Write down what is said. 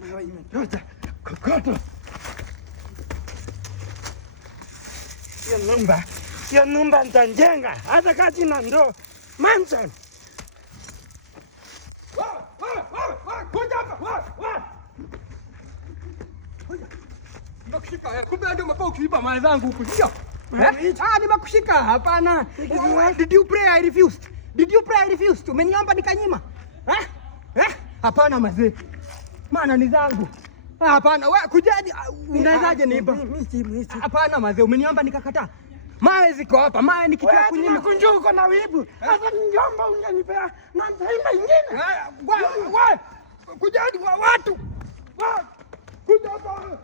Mawe imetosha kokoto. Hiyo nyumba nitajenga hata kati na ndo mansion. Kuja hapa. Nimekushika. Kumbe ndio umekuwa ukiiba mali zangu huku, sio? Nimekushika. Hapana. Did you pray I refused? Did you pray I refused? Umeniomba nikanyima? Hapana mazee. Maana ni zangu. Hapana, wewe kujaje? Unawezaje niiba? Mimi. Hapana mazee, umeniomba nikakataa. Mawe ziko hapa, mawe nikitaka kunyima. Kunjuko na wibu. Sasa niomba ungenipea na taima nyingine. Wewe kujaje watu? Kuja hapa.